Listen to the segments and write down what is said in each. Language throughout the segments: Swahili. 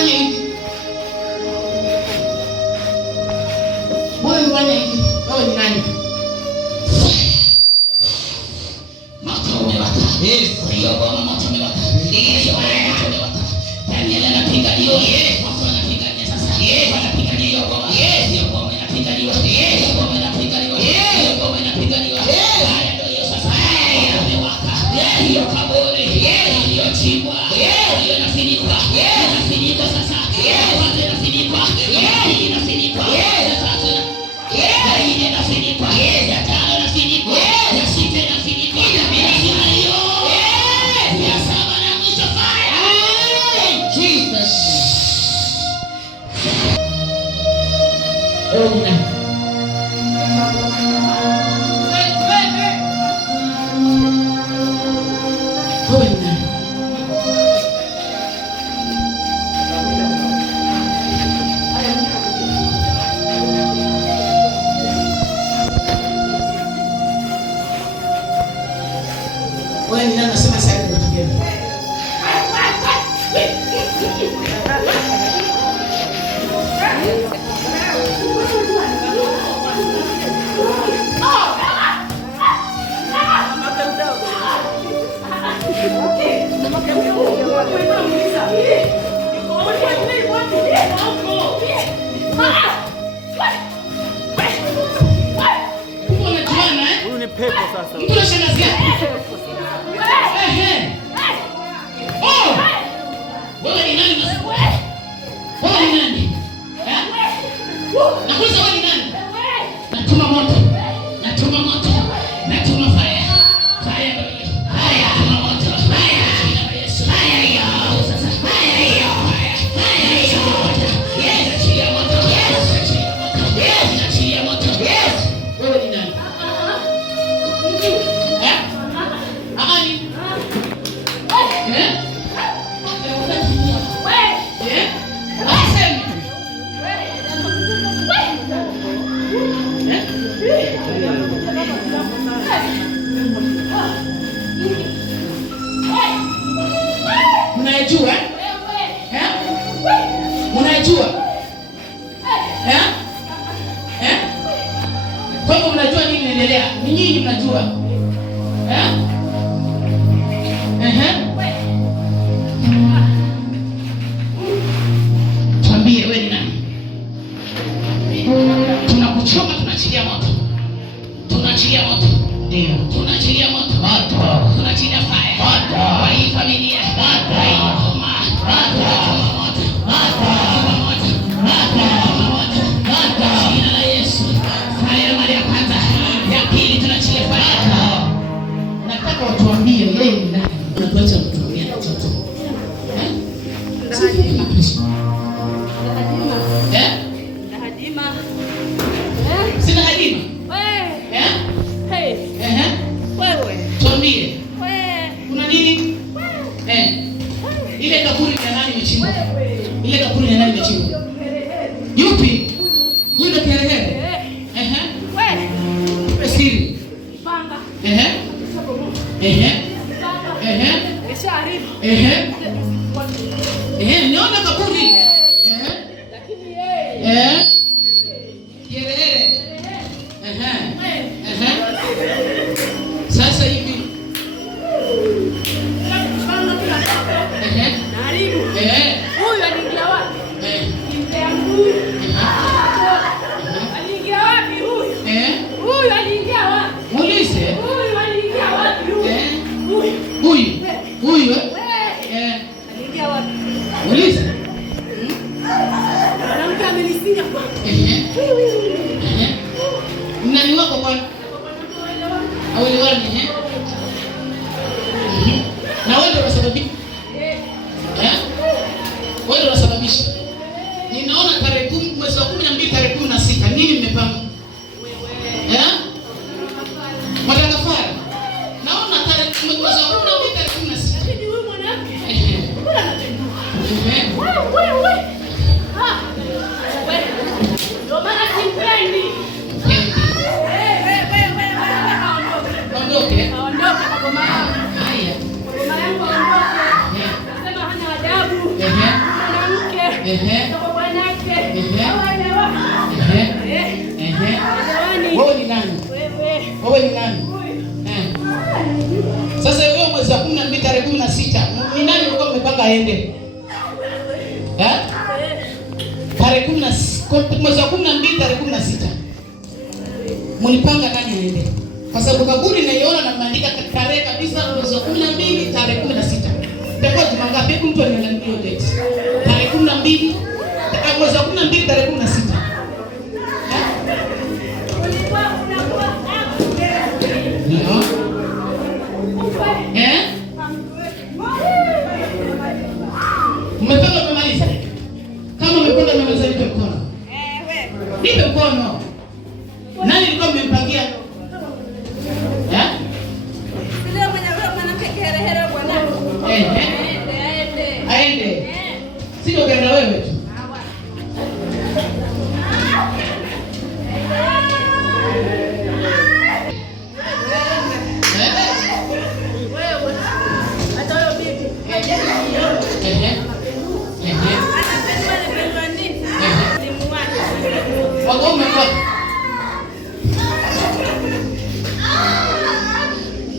fanya hivi. Wewe fanya hivi. Wewe ni nani? Moto umewaka. Yes. Hiyo bwana moto umewaka. Hiyo moto umewaka. Daniel anapiga hiyo. Yes. Moto anapiga sasa. Yes. Anapiga hiyo bwana. Yes. Hiyo bwana anapiga hiyo. Yes. Hiyo bwana anapiga hiyo. Yes. Hiyo bwana anapiga hiyo. Yes. Haya ndio hiyo sasa. Haya umewaka. Yes. Hiyo kaburi. Yes. Hiyo chimba. Yes. Hiyo nafinikwa. Yes. Nafinikwa sasa. Yes. Wote nafinikwa. Yes. Inafinikwa. Yes. Sasa. Yes. Ile nafinikwa. Yes. Ya tano nafinikwa. Yes. Ya sita nafinikwa. Ya sita hiyo. Yes. Ya saba na mwisho fire. Jesus. Oh no. Wewe ni nani unasema sasa hivi unatugeni? Huyu ni pepo sasa. Mtu anashangaza. Wewe ni nani? Wewe ni nani? Nakuuliza wewe ni nani? Natuma moto. Natuma moto. Natuma fire. Fire. Haya, natuma moto. Haya. Yesu. Haya hiyo. Sasa. Haya hiyo. Haya hiyo. Yes, chia moto. Yes, chia moto. Yes, chia moto. Yes. Wewe ni nani? Amani. Mnajua? Mnajua? Kwa hivyo mnajua nini inaendelea? Ni nyinyi mnajua. Tuambie wewe ni nani? Tunakuchoma, tunaachilia moto. Tunaachilia moto. Ndio. Tunaachilia moto. Moto. Tunaachilia fire. Moto. Kwa hii familia. Moto. Kwa hii homa. Moto. Moto. Moto. Moto. Moto. Moto. Jina la Yesu. Fire mara ya kwanza. Ya pili tunaachilia fire. Nataka utuambie yeye ni nani? Unatuacha kutuambia chochote. Sina Halima. Tuambie. Kuna nini? Ile kaburi ya nani imechimba? Ile kaburi ya nani imechimba? Yupi? Huyu ndo Kiherehere. Siri. Panga. Niona kaburi. Lakini yeye. Kiherehere. Sasa hivi. Huyu aliingia wapi? Kimpea huyu. Aliingia wapi huyu? Huyu aliingia wapi? Muulize. Huyu aliingia wapi huyu? Huyu. Aliingia wapi? Muulize. Mwanamke amenisinga kwa. Nani wako bwana? Hauelewani na wewe ndio unasababisha. Wewe ndio unasababisha. Ninaona tarehe 10 mwezi wa 12 tarehe 16 nini mmepanga? Matakafara. Naona tarehe mwezi wa 12 tarehe 16. Lakini huyu mwanamke. Mbona anatembea? Wewe. Ndio maana simpendi. Ondoke. Aondoke kwa boma yangu. Haya. Boma yangu aondoke. Nasema hana adabu. Mwanamke. Wewe ni nani? Wewe ni nani? Sasa wewe mwezi wa 12 tarehe 16, ni nani ulikuwa umepanga aende? Tarehe 10 mwezi wa 12 tarehe 16. Mlipanga nani aende? Kwa sababu kaburi naiona na maandika tarehe kabisa mwezi wa 12 tarehe 16. Ndipo tumangapi mtu anaangalia hiyo date. Tarehe 12 mwezi wa 12 tarehe 16. Ndio. Umepanga kumaliza? Kama umepanga kumaliza nipe mkono. Nipe mkono. Nani alikuwa mmempangia? Ndio mwana pekere hero bwana. Aende. Sio kwenda wewe tu.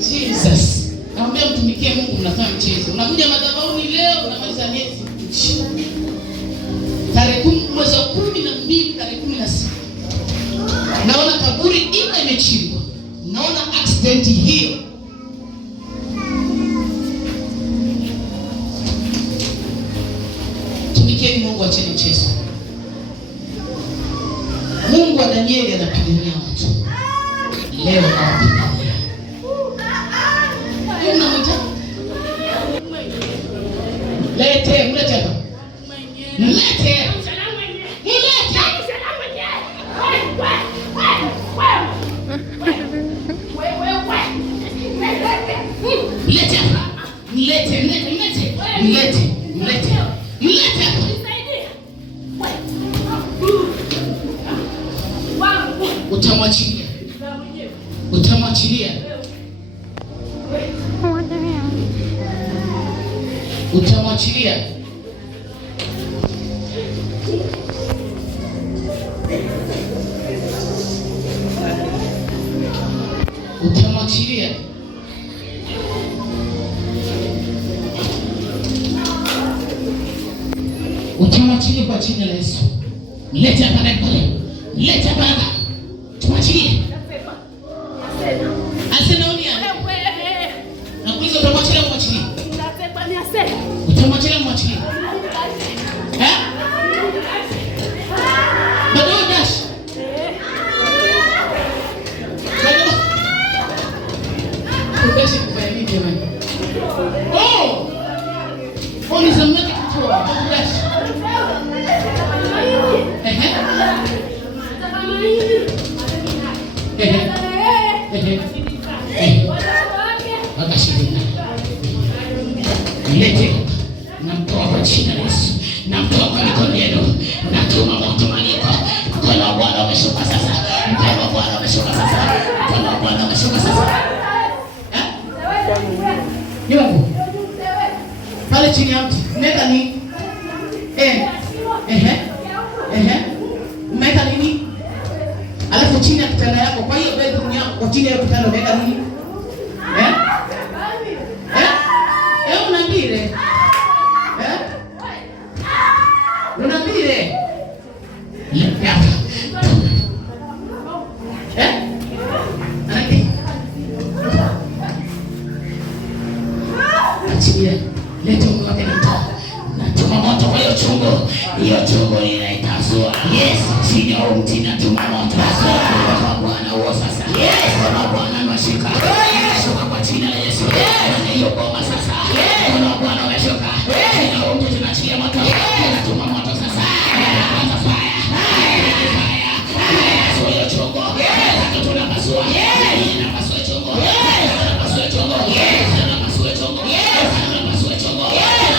Jesus. Naomba mtumikie Mungu, mnafanya mchezo. Unakuja madhabahuni leo unamaliza miezi. Tarehe 10 mwezi wa 12 tarehe 16. Naona kaburi ile imechimbwa. Naona accident hiyo. Tumikieni Mungu, acheni mchezo. Mungu wa Danieli anapigania watu. Leo anapigania. Unamwita? Lete, mlete hapa. Mlete. Mlete hapa. Mlete. Utamwachilia. Utamwachilia. Utamwachilia kwa jina la Yesu. Mlete hapa ndani pale. Mlete hapa. Tumwachilie. Asenaonia. Nakuuliza utamwachilia mwachilie. Utamwachilia mwachilie. Bado dash. Kubeshi kufanya nini jamani? Ni zamani kutoa. Dash. Mlete. Namtoa kwa jina la Yesu. Namtoa kwa mikono yenu. Natuma moto maliko. Mkono wa Bwana umeshuka sasa. Mkono wa Bwana umeshuka sasa. Mkono wa Bwana umeshuka sasa. Ni wangu. Pale chini ya mti. Meka nini? Meka nini? Alafu chini ya kitanda yako. Kwa hiyo bedroom yako kwa chini ya kitanda meka nini? Unambire. Unambire. Achilia. Leta Mungu wake nitoa. Natuma moto kwa hiyo chungu. Hiyo chungu inaitasua. Yes. Chini ya mti natuma moto. Kwa Bwana uo sasa. Yes. Kwa Bwana anashika. Shuka kwa jina la Yesu. Hiyo boma sasa. Kwa Bwana umeshuka. Chini ya mti tunachilia moto. Natuma moto sasa. Anza fire. Fire. Hiyo chungu. Tunapasua. Tunapasua chungu. Tunapasua chungu. Tunapasua chungu. Tunapasua chungu. Yes.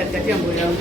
katikati ya nguo yangu.